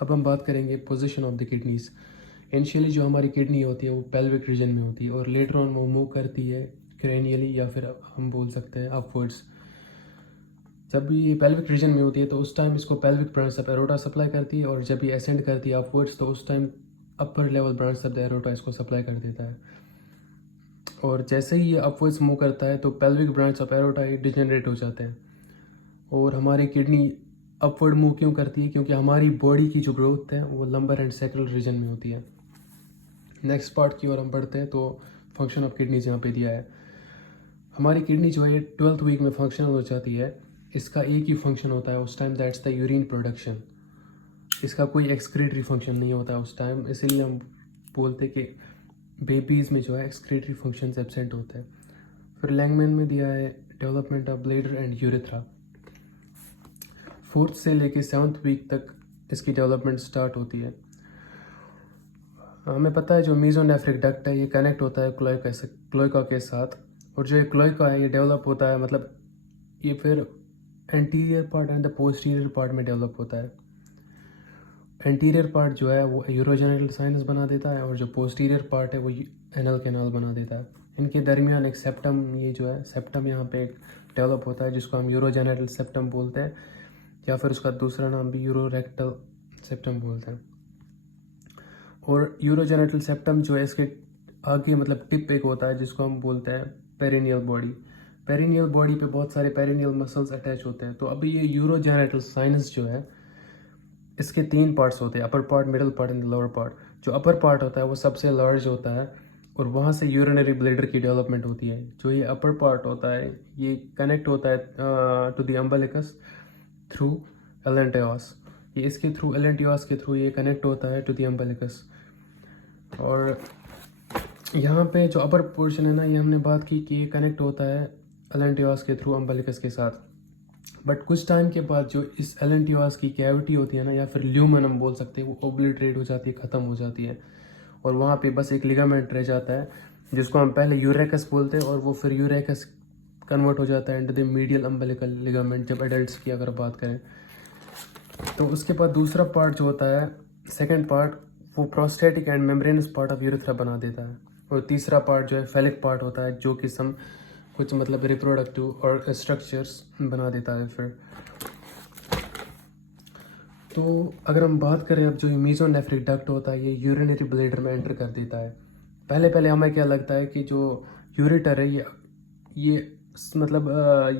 अब हम बात करेंगे position of the kidneys. Initially जो हमारी किडनी होती है वो पेल्विक रीजन में होती है और लेटर ऑन वो मूव करती है क्रेनियली या फिर हम बोल सकते हैं अपवर्ड्स। जब भी ये पेल्विक रीजन में होती है तो उस टाइम इसको pelvic branch of aorta supply करती है, और जब ये असेंड करती है अपवर्ड्स तो उस time upper level branch of the aorta इसको सप्लाई कर देता है। और जैसे ही ये अपवर्ड्स मूव करता है तो पेल्विक ब्रांच ऑफ एरोटा ये डिजेनरेट हो जाते हैं। और हमारी किडनी अपवर्ड मूव क्यों करती है? क्योंकि हमारी बॉडी की जो ग्रोथ है वो लंबर एंड सैक्रल रीजन में होती है। नेक्स्ट पार्ट की ओर हम बढ़ते हैं तो फंक्शन ऑफ किडनीज यहाँ पे दिया है। हमारी किडनी जो है 12th वीक में फंक्शनल हो जाती है। इसका एक ही फंक्शन होता है उस time, that's the urine production. इसका कोई एक्सक्रीटरी फंक्शन नहीं होता है उस टाइम, इसीलिए हम बोलते कि बेबीज़ में जो है एक्सक्रीटरी फंक्शन एब्सेंट होते हैं। फिर लैंगमैन में दिया है development of bladder and urethra. 4th से लेके 7th वीक तक इसकी डेवलपमेंट स्टार्ट होती है। हमें पता है जो मीजोनेफ्रिक डक्ट है ये कनेक्ट होता है क्लोइका के साथ, और जो ये क्लोइका है ये डेवलप होता है, मतलब ये फिर anterior part and the posterior part में डेवलप होता है। एंटीरियर पार्ट जो है वो यूरोजेनिटल साइनस बना देता है और जो पोस्टीरियर पार्ट है वो एनल कैनाल बना देता है। इनके दरमियान एक सेप्टम, ये जो है सेप्टम यहाँ पे एक डेवलप होता है जिसको हम यूरोजेनिटल सेप्टम बोलते हैं, या फिर उसका दूसरा नाम भी यूरोरेक्टल सेप्टम बोलते हैं। और यूरोजेनिटल सेप्टम जो है इसके आगे मतलब टिप एक होता है जिसको हम बोलते हैं पेरिनियल बॉडी। पेरिनियल बॉडी पे बहुत सारे पेरिनियल मसल्स अटैच होते हैं। तो अभी ये यूरोजेनिटल साइनस जो है इसके 3 पार्ट्स होते हैं, upper part, middle part and lower part. जो अपर पार्ट होता है वो सबसे लार्ज होता है और वहाँ से यूरिनरी ब्लैडर की डेवलपमेंट होती है। जो ये अपर पार्ट होता है ये कनेक्ट होता है टू द अम्बिलिकस थ्रू एलेंटियोस। ये इसके थ्रू एलेंटियोस के थ्रू ये कनेक्ट होता है टू द अम्बिलिकस। और यहाँ पे जो अपर पोर्शन है ना, ये हमने बात की कि ये कनेक्ट होता है एलेंटियोस के थ्रू अम्बिलिकस के साथ। बट कुछ टाइम के बाद जो इस एलेंटियोस की कैविटी होती है ना, या फिर ल्यूमन हम बोल सकते हैं, वो ओब्लिटरेट हो जाती है, ख़त्म हो जाती है, और वहाँ पे बस एक लिगामेंट रह जाता है जिसको हम पहले यूरेकस बोलते हैं, और वो फिर यूरेकस कन्वर्ट हो जाता है into the medial umbilical ligament जब एडल्ट्स की अगर बात करें। तो उसके बाद दूसरा पार्ट जो होता है, सेकेंड पार्ट, वो prostatic and membranes part of urethra बना देता है। और तीसरा पार्ट जो है फेलिक पार्ट होता है जो कि सम कुछ मतलब रिप्रोडक्टिव और स्ट्रक्चर्स बना देता है फिर। तो अगर हम बात करें अब जो मीजोनेफ्रिक डक्ट होता है ये यूरिनरी ब्लैडर में एंटर कर देता है। पहले पहले हमें क्या लगता है कि जो यूरेटर है ये मतलब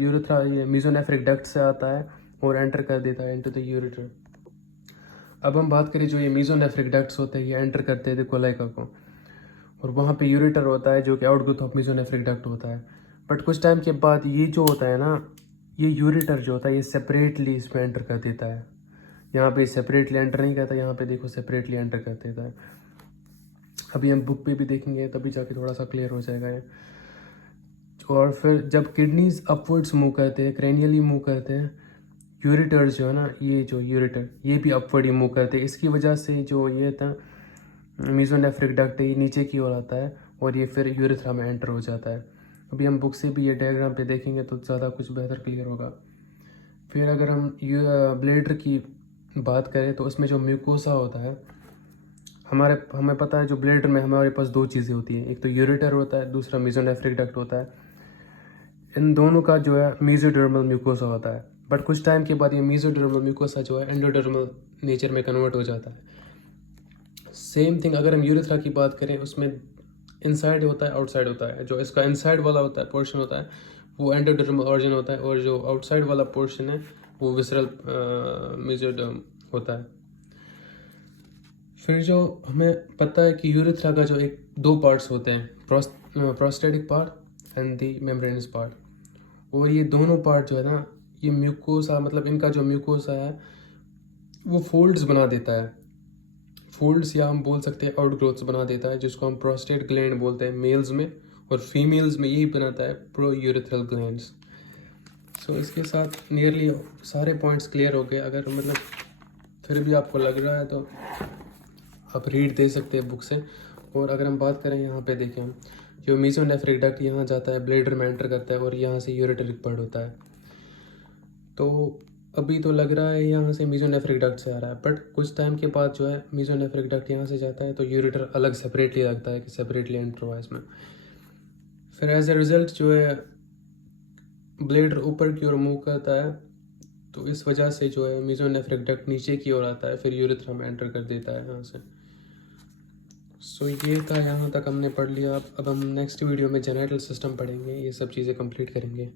यूरेथ्रा ये मीजोनेफ्रिक डक्ट से आता है और एंटर कर देता है इनटू द यूरेटर। अब हम बात करें जो ये मीजोनेफ्रिक डक्ट्स होते हैं ये एंटर करते हैं कोलाइका को, और वहाँ पे यूरेटर होता है जो कि आउटग्रोथ ऑफ मीजोनेफ्रिक डक्ट होता है। बट कुछ टाइम के बाद ये जो होता है ना, ये यूरेटर जो होता है ये सेपरेटली इसमें एंटर कर देता है। यहाँ पे सेपरेटली एंटर नहीं करता, यहाँ पे देखो सेपरेटली एंटर कर देता है। अभी हम बुक पे भी देखेंगे तभी जाके थोड़ा सा क्लियर हो जाएगा ये। और फिर जब किडनीज अपवर्ड्स मूव करते हैं, क्रेनियली मूव करते हैं, यूरेटर्स जो है ना, ये जो यूरेटर ये भी अपवर्ड ही मूव करते हैं। इसकी वजह से जो ये था मीजोनेफ्रिक डक्ट ये नीचे की ओर आता है और ये फिर यूरेथ्रा में एंटर हो जाता है। अभी हम बुक से भी ये डायग्राम पे देखेंगे तो ज़्यादा कुछ बेहतर क्लियर होगा। फिर अगर हम ब्लैडर की बात करें तो उसमें जो म्यूकोसा होता है, हमें पता है जो ब्लैडर में हमारे पास 2 चीज़ें होती हैं, एक तो यूरेटर होता है, दूसरा मीजोनेफ्रिक डक्ट होता है। इन दोनों का जो है मीजोडर्मल म्यूकोसा होता है। बट कुछ टाइम के बाद ये मीजोडर्मल म्यूकोसा जो है एंडोडर्मल नेचर में कन्वर्ट हो जाता है। सेम थिंग अगर हम यूरेथ्रा की बात करें उसमें इनसाइड होता है, आउटसाइड होता है। जो इसका इनसाइड वाला होता है पोर्शन होता है वो एंडोडर्मल ऑर्गन होता है, और जो आउटसाइड वाला पोर्शन है वो विसरल मेसोडर्म होता है। फिर जो हमें पता है कि यूरेथ्रा का जो 2 पार्ट्स होते हैं, prostatic part and the membranes part. और ये दोनों पार्ट जो है ना, ये म्यूकोसा मतलब इनका जो म्यूकोसा है वो फोल्ड्स बना देता है, फोल्ड्स या हम बोल सकते हैं आउटग्रोथ्स बना देता है, जिसको हम प्रोस्टेट ग्लैंड बोलते हैं मेल्स में, और फीमेल्स में यही बनाता है प्रो यूरेथ्रल ग्लैंड्स। सो इसके साथ नियरली सारे पॉइंट्स क्लियर हो गए। अगर मतलब फिर भी आपको लग रहा है तो आप रीड दे सकते हैं बुक से। और अगर हम बात करें यहाँ पे देखें हम जो मीजोनेफ्रिक डक्ट यहाँ जाता है, ब्लैडर में एंटर करता है और यहाँ से यूरेटरिक पार्ट होता है। तो अभी तो लग रहा है यहाँ से मीजोनेफ्रिक डक्ट से आ रहा है, बट कुछ टाइम के बाद जो है मीजोनेफ्रिक डक्ट यहाँ से जाता है तो यूरेटर अलग सेपरेटली लगता है कि सेपरेटली एंटर हुआ इसमें। फिर एज ए रिज़ल्ट जो है ब्लेड ऊपर की ओर मूव करता है, तो इस वजह से जो है मीजोनेफ्रिक डक्ट नीचे की ओर आता है, फिर यूरेथ्रा में एंटर कर देता है यहाँ से। सो ये था, यहाँ तक हमने पढ़ लिया। अब हम नेक्स्ट वीडियो में जेनेटल सिस्टम पढ़ेंगे, ये सब चीज़ें कंप्लीट करेंगे।